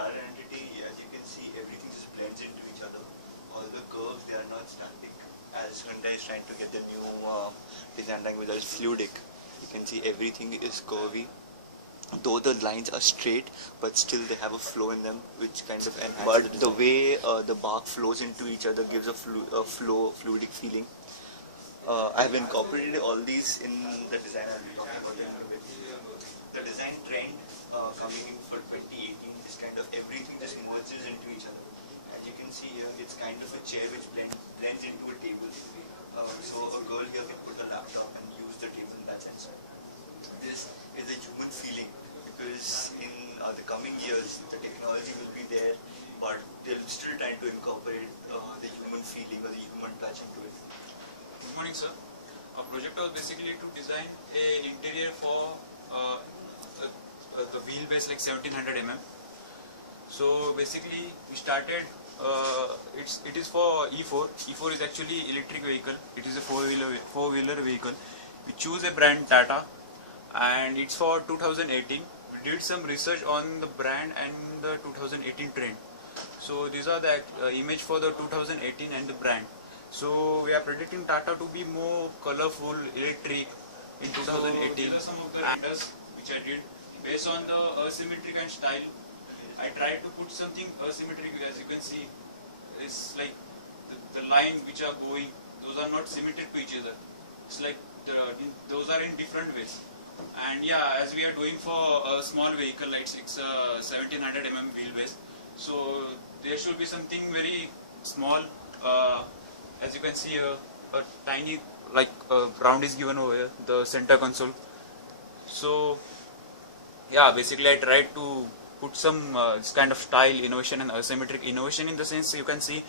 our entity, as you can see, everything just blends into each other. All the curves, they are not static. As Hyundai is trying to get the new design language that is fluidic. You can see everything is curvy. Though the lines are straight, but still they have a flow in them, which kind of enhances. But the way the bark flows into each other gives a fluidic feeling. I have incorporated all these in the design I'll be talking about in a bit. The design trend coming in for 2018 is kind of everything just merges into each other. As you can see here, it's kind of a chair which blends into a table. So a girl here can put a laptop and use the table in that sense. This is a human feeling, because in the coming years the technology will be there, but they're still trying to incorporate the human feeling or the human touch into it. Good morning, sir. Our project was basically to design a interior for the wheelbase like 1700 mm. So basically we started. It is for E4. E4 is actually electric vehicle. It is a four-wheeler vehicle. We choose a brand Tata, and it's for 2018. We did some research on the brand and the 2018 trend. So these are the image for the 2018 and the brand. So we are predicting Tata to be more colorful, electric in 2018. So these are some of the renders which I did based on the asymmetric and style. I tried to put something asymmetric. As you can see, it's like the line which are going, those are not symmetric to each other. It's like those are in different ways. And yeah, as we are doing for a small vehicle, like it's a 1700 mm wheelbase, so there should be something very small. As you can see, a tiny round is given over here, the center console. So yeah, basically I tried to put some this kind of style innovation and asymmetric innovation, in the sense you can see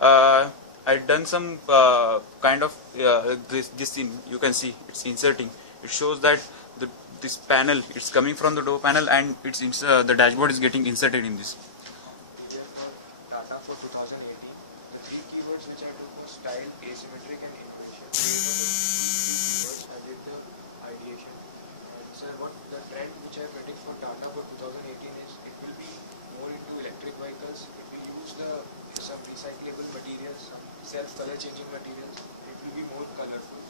I've done some kind of this thing. You can see it's inserting. It shows that this panel, it's coming from the door panel, and it's the dashboard is getting inserted in this. Tata for 2018. The three keywords which I took was style, asymmetric, and innovation. Based on the keywords, I did the ideation. And so what the trend which I predict for Tata for 2018 is, it will be more into electric vehicles. It will use some recyclable materials, some self-color changing materials. It will be more colorful.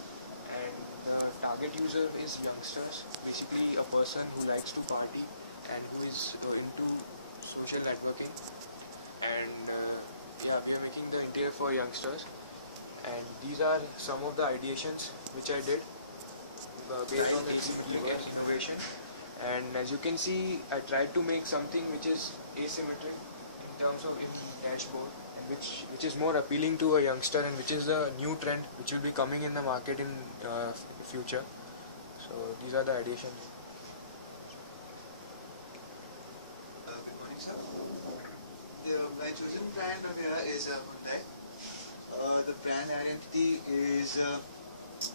And the target user is youngsters, basically a person who likes to party and who is into social networking. And yeah, we are making the interior for youngsters, and these are some of the ideations which I did based on the keyword innovation. And as you can see, I tried to make something which is asymmetric in terms of in dashboard, and which is more appealing to a youngster, and which is the new trend which will be coming in the market in future. So these are the ideations. Good morning, sir. My chosen brand over here is Hyundai. The brand identity is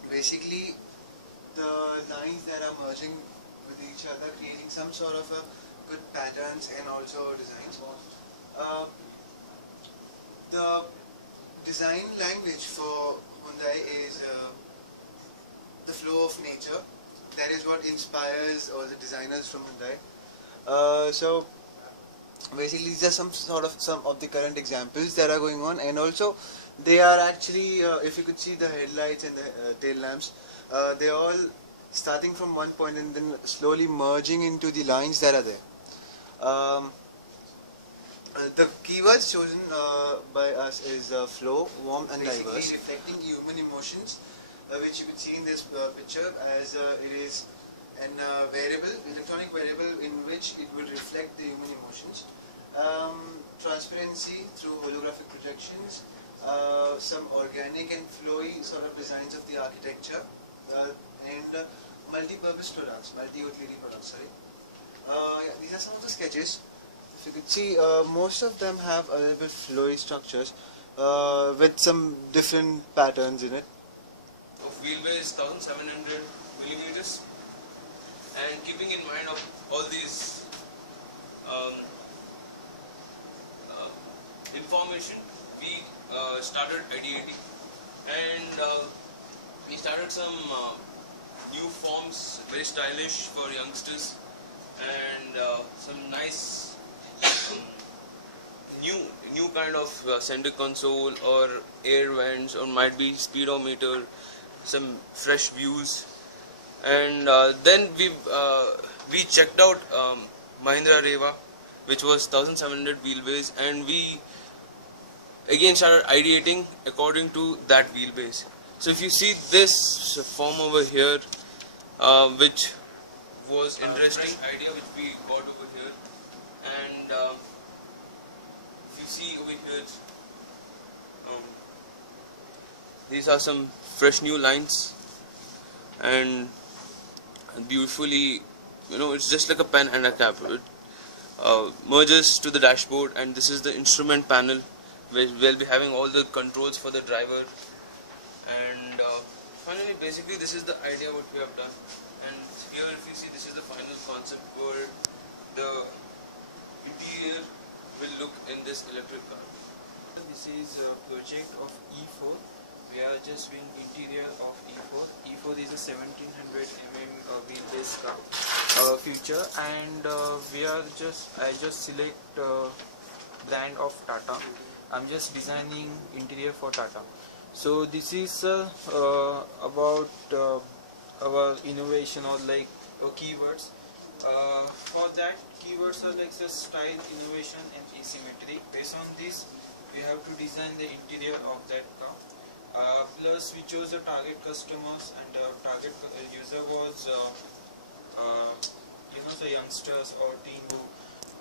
basically the lines that are merging with each other, creating some sort of good patterns and also designs. The design language for Hyundai is the flow of nature. That is what inspires all the designers from Hyundai. So basically these are some of the current examples that are going on, and also they are actually, if you could see the headlights and the tail lamps, they're all starting from one point and then slowly merging into the lines that are there. The keywords chosen by us is flow, warm, and diverse, reflecting human emotions, which you could see in this picture, as it is an electronic variable in which it will reflect the human emotions. Transparency through holographic projections, some organic and flowy sort of designs of the architecture, and multi-purpose products, multi-utility products, sorry. Yeah, these are some of the sketches. If you could see, most of them have a little bit flowy structures with some different patterns in it. Of wheelbase 1700 millimeters, and keeping in mind of all these information, we started ideating, and we started some new forms, very stylish for youngsters, and some nice new kind of center console or air vents, or might be speedometer, some fresh views. And then we checked out Mahindra Reva, which was 1700 wheelbase, and we again started ideating according to that wheelbase. So if you see this form over here, which was interesting idea which we got over here, and if you see over here, these are some fresh new lines, and beautifully, it's just like a pen and a cap. It merges to the dashboard, and this is the instrument panel where we'll be having all the controls for the driver. And finally, basically, this is the idea what we have done. And here, if you see, this is the final concept where the interior will look in this electric car. This is a project of E4. We are just doing interior of E4. E4 is a 1700 wheelbase car feature, and I just select brand of Tata. I'm just designing interior for Tata. So this is about our innovation, or like keywords. For that, keywords are like the style, innovation, and asymmetry. Based on this, we have to design the interior of that car. Plus, we chose the target customers, and the target user was the youngsters or teen who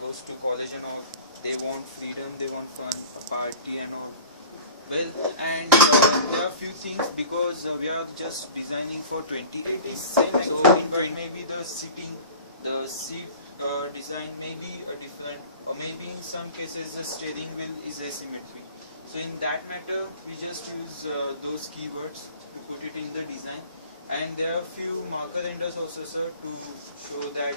goes to college and all. They want freedom, they want fun, a party and all. Well, and there are few things, because we are just designing for 20. It is same, so but maybe the seat design may be different, or maybe in some cases the steering wheel is asymmetric. So in that matter, we just use those keywords to put it in the design. And there are few marker renders also, sir, to show that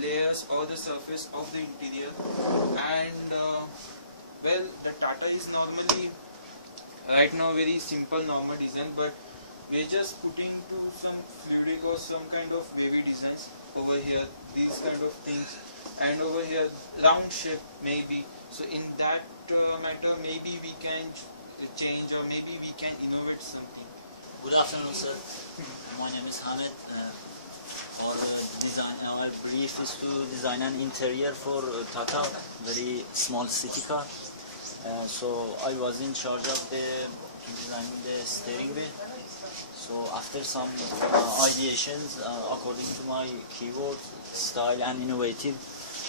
layers or the surface of the interior. And well, the Tata is normally right now very simple normal design, but we're just putting to some fluidic or some kind of wavy designs over here, these kind of things, and over here round shape maybe. So in that matter, maybe we can change, or maybe we can innovate something. Good afternoon, sir. My name is Hamid. Our brief is to design an interior for Tata, very small city car. So I was in charge of designing the steering wheel. So after some ideations, according to my keyword, style and innovative,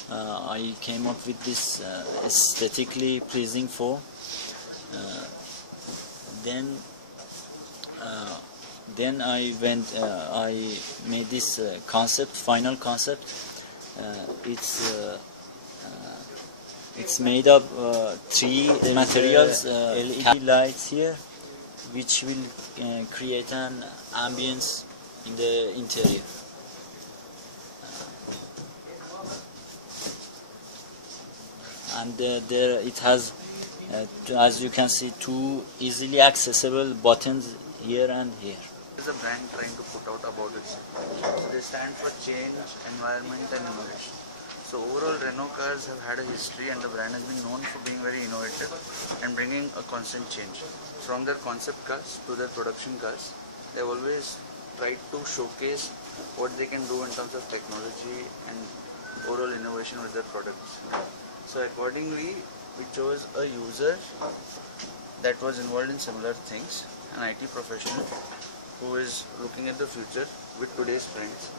I came up with this aesthetically pleasing form. Then I made this final concept. It's made of three materials, LED lights here, which will create an ambience in the interior. And there it has, as you can see, two easily accessible buttons here and here. Is a brand trying to put out about itself. So they stand for change, environment and innovation. So overall Renault cars have had a history, and the brand has been known for being very innovative and bringing a constant change. From their concept cars to their production cars, they've always tried to showcase what they can do in terms of technology and overall innovation with their products. So accordingly, we chose a user that was involved in similar things, an IT professional who is looking at the future with today's trends.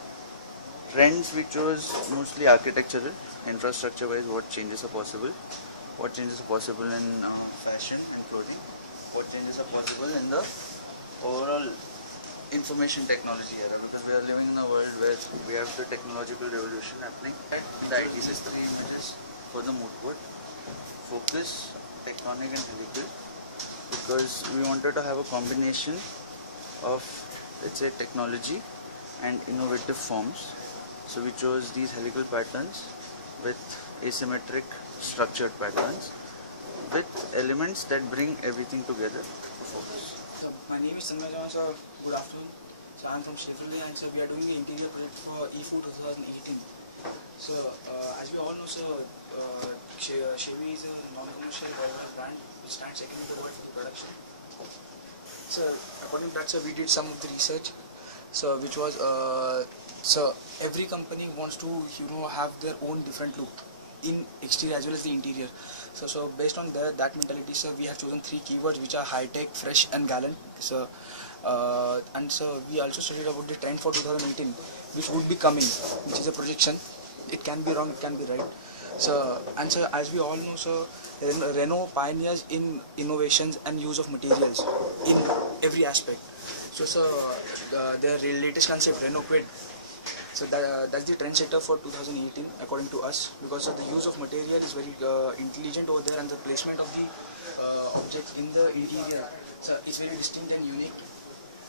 Trends we chose mostly architectural, infrastructure wise, what changes are possible in fashion and clothing, what changes are possible in the overall information technology era, because we are living in a world where we have the technological revolution happening in the IT system. The images for the mood board, focus, tectonic and helical, because we wanted to have a combination of, let's say, technology and innovative forms. So we chose these helical patterns with asymmetric structured patterns with elements that bring everything together to focus. So my name is Sanmay Jawan, sir. Good afternoon. So I am from Sheffield, and so we are doing the interior project for E4 2018. So, as we all know, sir, Chevy is a non-commercial brand which stands second in the world for production. So, according to that, sir, we did some of the research. So, which was, so every company wants to, have their own different look in exterior as well as the interior. So based on that mentality, sir, we have chosen 3 keywords which are high tech, fresh, and gallant. So, and so we also studied about the trend for 2018, which would be coming, which is a projection. It can be wrong, it can be right. So, and so as we all know, so Renault pioneers in innovations and use of materials in every aspect. So, their latest concept, Renault Quid. So that's the trendsetter for 2018 according to us, because the use of material is very intelligent over there, and the placement of the objects in the interior, so it's very distinct and unique.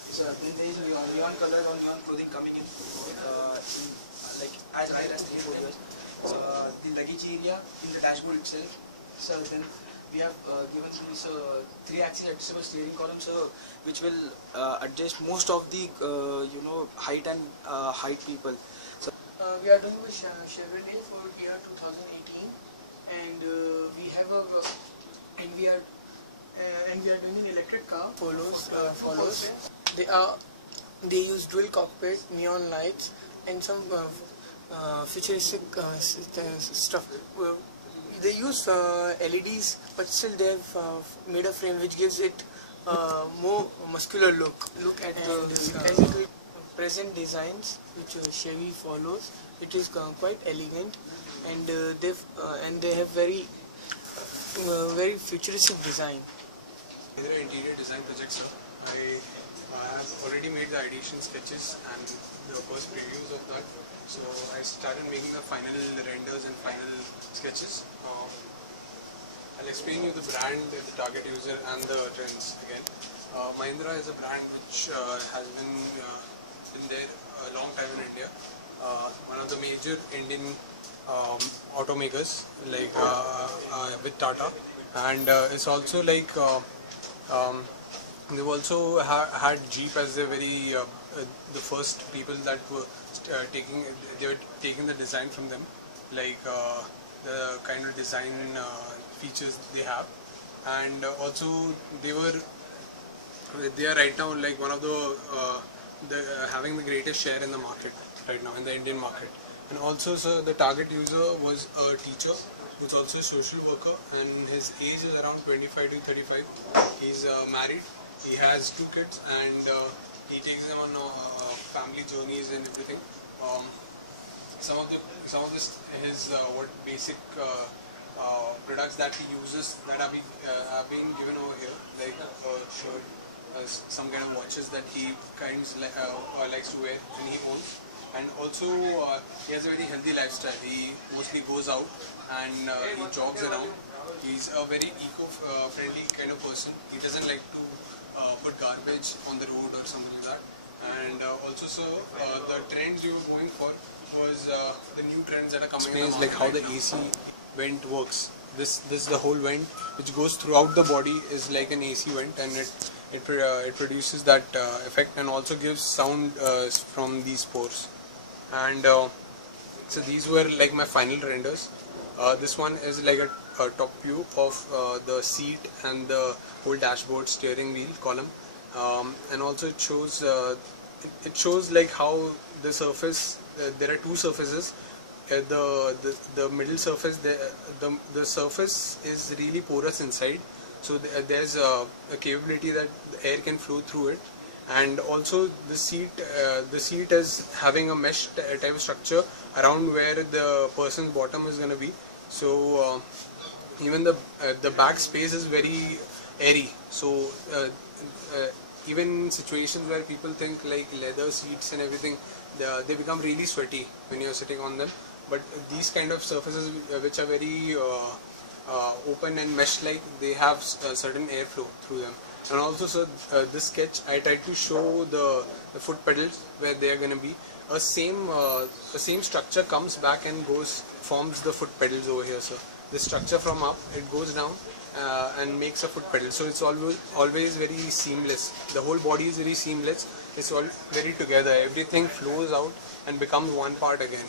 So then there is neon color or neon clothing coming in like as high as 3-4 years. So the luggage area in the dashboard itself. So then we have given this 3-axis adjustable steering column, which will adjust most of the height and height people. So we are doing with Chevrolet for year 2018, and we have a and we are doing an electric car. Follows. They use dual cockpit, neon lights, and some futuristic stuff. They use LEDs, but still they have made a frame which gives it more muscular look. Look at the present designs which Chevy follows. It is quite elegant, and they have very futuristic design. Mahindra interior design project, sir. I have already made the ideation sketches and the first previews of that. So I started making the final renders and final sketches. I'll explain you the brand, the target user, and the trends again. Mahindra is a brand which has been there a long time in India. One of the major Indian automakers, like with Tata, and it's also like they've also had Jeep as the very the first people that were taking the design from them, like the kind of design features they have, and also they are right now like one of the having the greatest share in the market right now, in the Indian market. And also, so the target user was a teacher who's also a social worker, and his age is around 25 to 35. He's married, he has 2 kids, and he takes them on family journeys and everything. Some of his what basic products that he uses that are being given over here, like shirt, some kind of watches that he likes to wear and he owns. And also he has a very healthy lifestyle. He mostly goes out and he jogs around. He's a very eco-friendly kind of person. He doesn't like to put garbage on the road or something like that. And also, so the trends we were going for was the new trends that are coming in. Like how the AC vent works. This the whole vent which goes throughout the body is like an AC vent, and it produces that effect, and also gives sound from these pores. And so these were like my final renders. This one is like a top view of the seat and the whole dashboard, steering wheel, column, and also it shows like how the surface. There are 2 surfaces. The middle surface, the surface is really porous inside, so there's a capability that the air can flow through it. And also the seat is having a mesh type of structure around where the person's bottom is going to be. So even the back space is very airy. So even in situations where people think like leather seats and everything, they become really sweaty when you're sitting on them. But these kind of surfaces which are very open and mesh-like, they have certain airflow through them. And also, so this sketch I tried to show the foot pedals where they are going to be. The same structure comes back and forms the foot pedals over here. So the structure from up, it goes down and makes a foot pedal. So it's always very seamless. The whole body is very seamless. It's all very together. Everything flows out and becomes one part again.